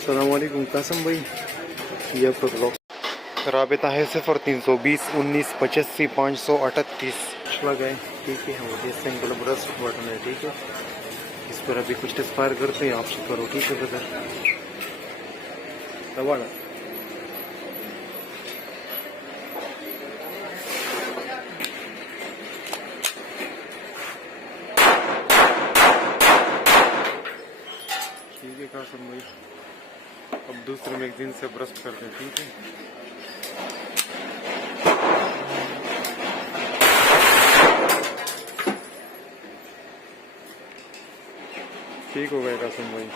अस्सलामुअलैकुम कासम भाई, ये आपका ब्लॉग राबिता है 0-320-19-85-538 लगा है। ठीक है, वो ये सिंगल ब्रश बटन है। ठीक है, इस पर अभी कुछ टेस्ट फायर करते हैं आपसे करो। ठीक है ब्रदर, दबाना। ठीक है कासम भाई, अब दूसरे मैगजीन से ब्रश करते हैं। ठीक है, ठीक हो गया कासम भाई।